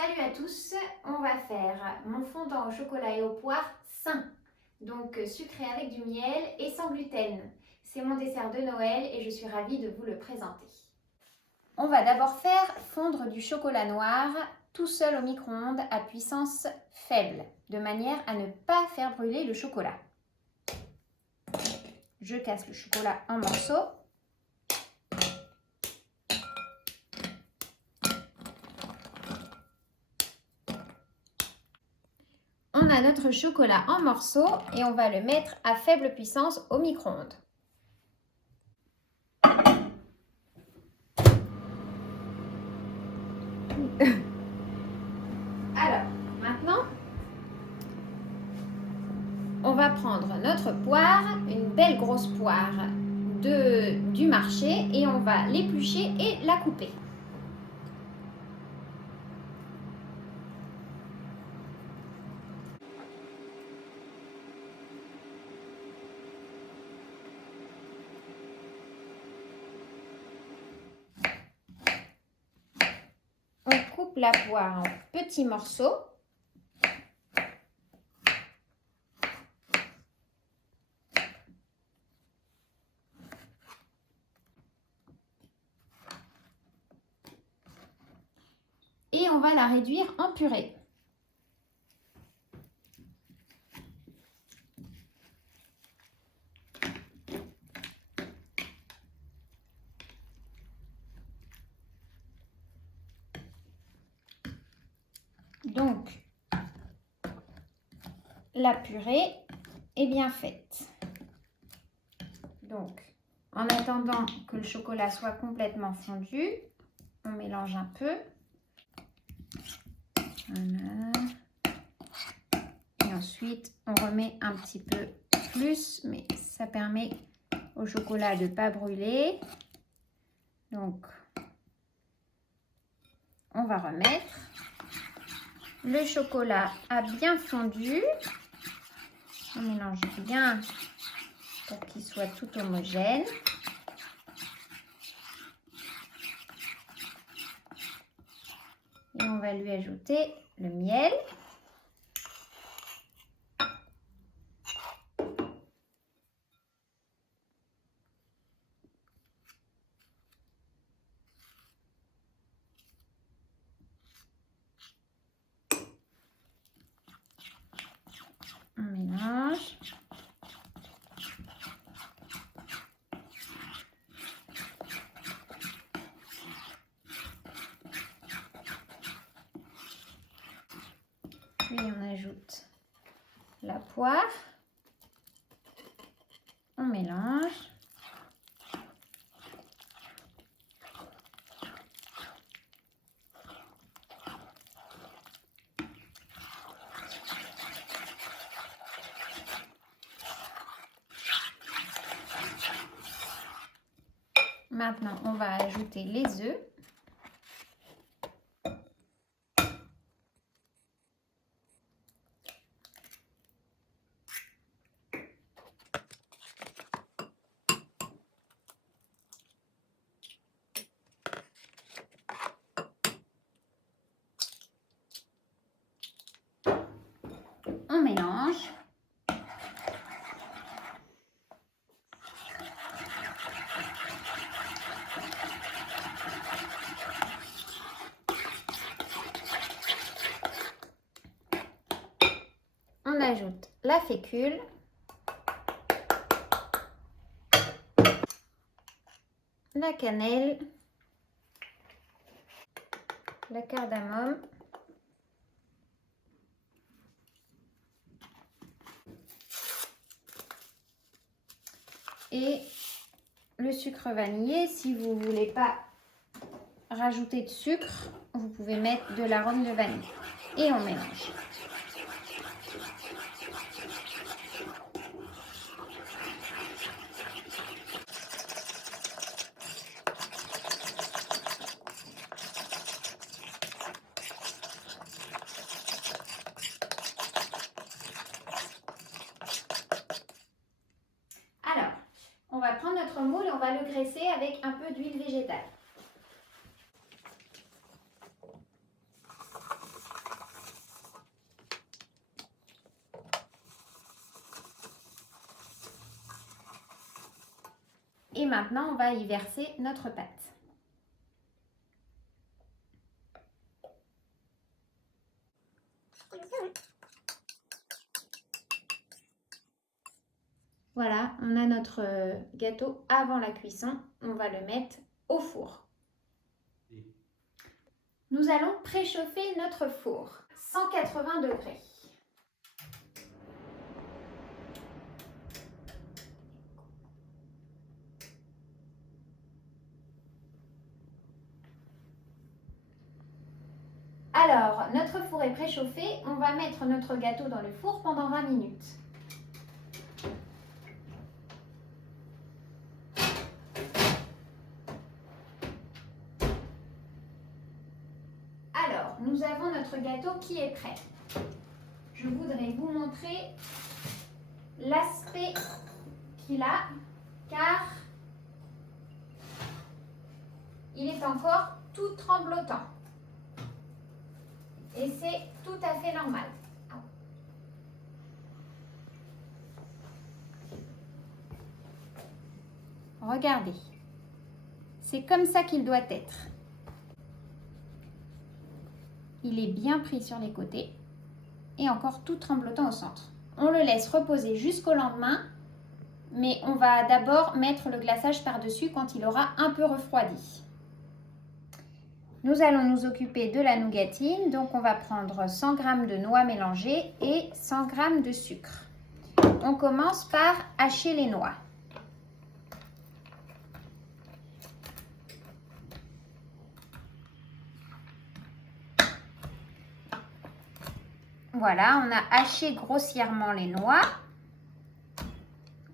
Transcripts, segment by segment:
Salut à tous, on va faire mon fondant au chocolat et aux poires sain, donc sucré avec du miel et sans gluten. C'est mon dessert de Noël et je suis ravie de vous le présenter. On va d'abord faire fondre du chocolat noir tout seul au micro-ondes à puissance faible, de manière à ne pas faire brûler le chocolat. Je casse le chocolat en morceaux. On a notre chocolat en morceaux et on va le mettre à faible puissance au micro-ondes. Alors, maintenant, on va prendre notre poire, une belle grosse poire du marché, et on va l'éplucher et la couper. On coupe la poire en petits morceaux. Et on va la réduire en purée. Donc, la purée est bien faite. Donc, en attendant que le chocolat soit complètement fondu, on mélange un peu. Voilà. Et ensuite, on remet un petit peu plus, mais ça permet au chocolat de ne pas brûler. Donc, on va remettre. Le chocolat a bien fondu. On mélange bien pour qu'il soit tout homogène. Et on va lui ajouter le miel. On mélange. Puis on ajoute la poire. On mélange. Maintenant, on va ajouter les œufs. On mélange. On ajoute la fécule. La cannelle. Le cardamome. Et le sucre vanillé. Si vous ne voulez pas rajouter de sucre, vous pouvez mettre de l'arôme de vanille. Et on mélange. Alors, on va prendre notre moule et on va le graisser avec un peu d'huile végétale. Et maintenant, on va y verser notre pâte. Voilà, on a notre gâteau avant la cuisson. On va le mettre au four. Nous allons préchauffer notre four, 180 degrés. Alors, notre four est préchauffé. On va mettre notre gâteau dans le four pendant 20 minutes. Alors, nous avons notre gâteau qui est prêt. Je voudrais vous montrer l'aspect qu'il a, car il est encore tout tremblotant. Et c'est tout à fait normal. Regardez, c'est comme ça qu'il doit être. Il est bien pris sur les côtés et encore tout tremblotant au centre. On le laisse reposer jusqu'au lendemain, mais on va d'abord mettre le glaçage par-dessus quand il aura un peu refroidi. Nous allons nous occuper de la nougatine, donc on va prendre 100 g de noix mélangées et 100 g de sucre. On commence par hacher les noix. Voilà, on a haché grossièrement les noix.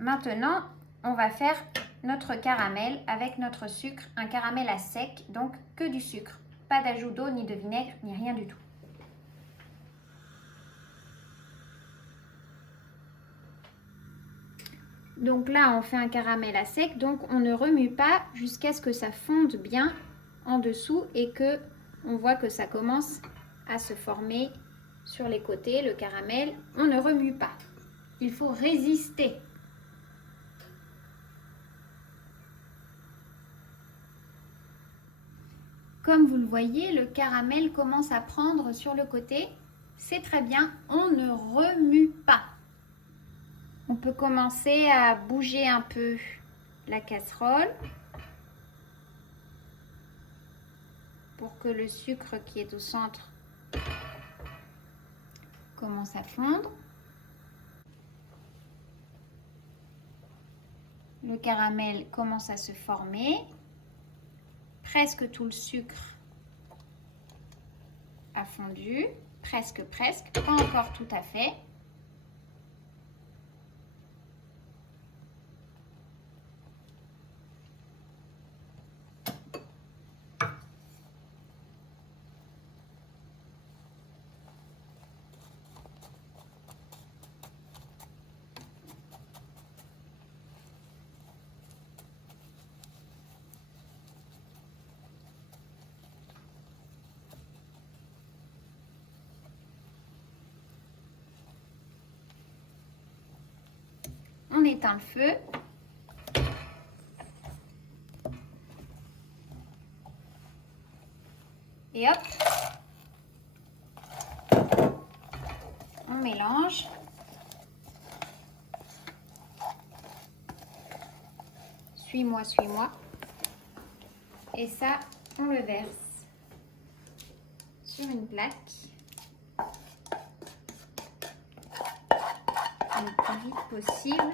Maintenant, on va faire notre caramel avec notre sucre, un caramel à sec, donc que du sucre. Pas d'ajout d'eau, ni de vinaigre, ni rien du tout. Donc là, on fait un caramel à sec, donc on ne remue pas jusqu'à ce que ça fonde bien en dessous et que on voit que ça commence à se former sur les côtés, le caramel. On ne remue pas. Il faut résister. Comme vous le voyez, le caramel commence à prendre sur le côté. C'est très bien, on ne remue pas. On peut commencer à bouger un peu la casserole pour que le sucre qui est au centre commence à fondre. Le caramel commence à se former. Presque tout le sucre a fondu. Presque, pas encore tout à fait. On éteint le feu. Et hop, on mélange. Suis-moi, suis-moi. Et ça, on le verse sur une plaque. Le plus vite possible.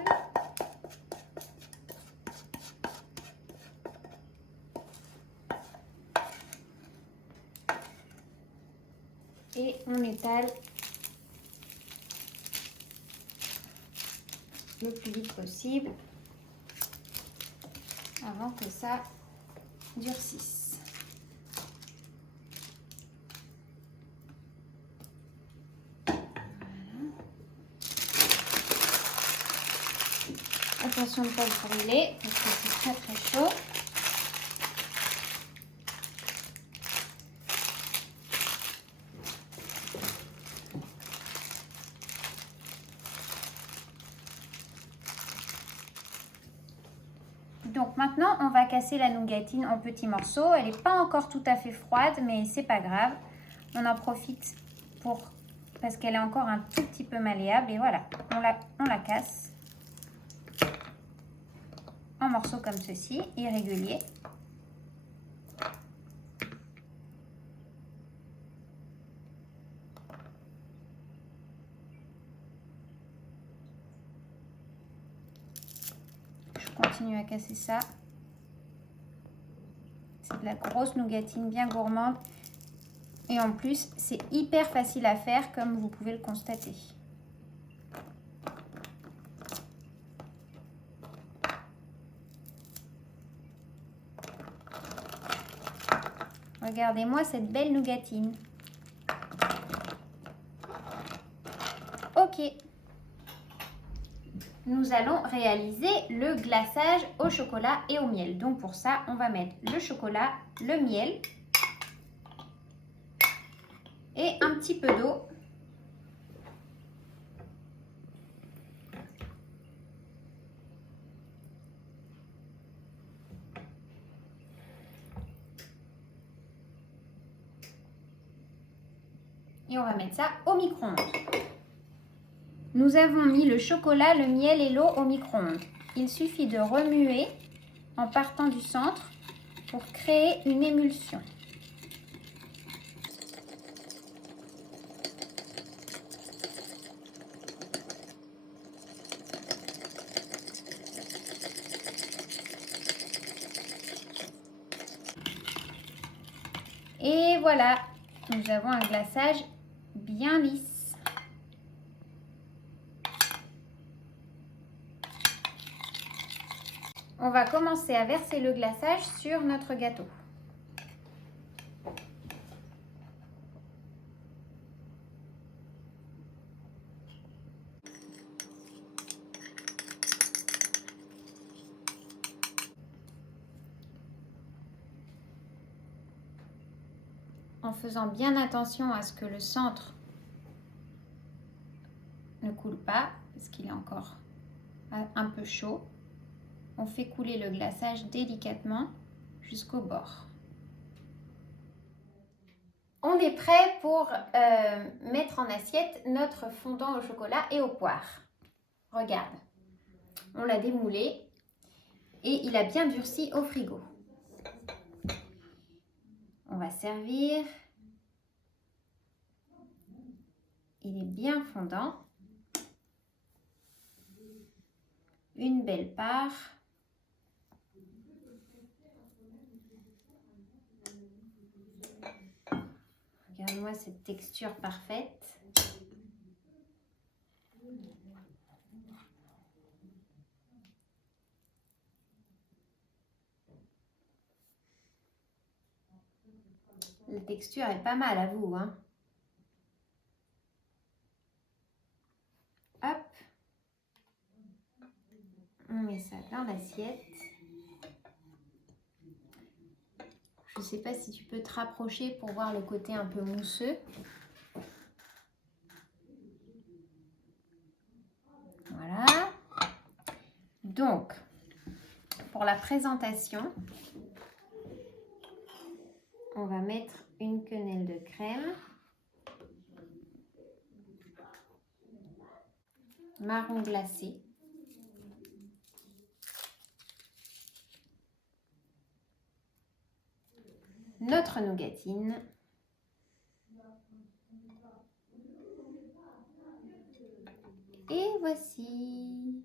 Et on étale le plus vite possible avant que ça durcisse. Voilà. Attention de ne pas le brûler parce que c'est très chaud. Donc Donc maintenant, on va casser la nougatine en petits morceaux. Elle n'est pas encore tout à fait froide, mais c'est pas grave. On en profite parce qu'elle est encore un tout petit peu malléable. Et voilà, on la casse en morceaux comme ceci, irréguliers. Je continue à casser ça. C'est de la grosse nougatine bien gourmande. Et en plus, c'est hyper facile à faire comme vous pouvez le constater. Regardez-moi cette belle nougatine. Ok. Nous allons réaliser le glaçage au chocolat et au miel. Donc pour ça, on va mettre le chocolat, le miel et un petit peu d'eau. Et on va mettre ça au micro-ondes. Nous avons mis le chocolat, le miel et l'eau au micro-ondes. Il suffit de remuer en partant du centre pour créer une émulsion. Et voilà, nous avons un glaçage bien lisse. On va commencer à verser le glaçage sur notre gâteau. En faisant bien attention à ce que le centre ne coule pas, parce qu'il est encore un peu chaud. On fait couler le glaçage délicatement jusqu'au bord. On est prêt pour mettre en assiette notre fondant au chocolat et aux poires. Regarde, on l'a démoulé et il a bien durci au frigo. On va servir. Il est bien fondant. Une belle part. Regarde-moi cette texture parfaite. La texture est pas mal à vous, hein. Hop. On met ça dans l'assiette. Je ne sais pas si tu peux te rapprocher pour voir le côté un peu mousseux. Voilà. Donc, pour la présentation, on va mettre une quenelle de crème, marron glacé, notre nougatine, et voici.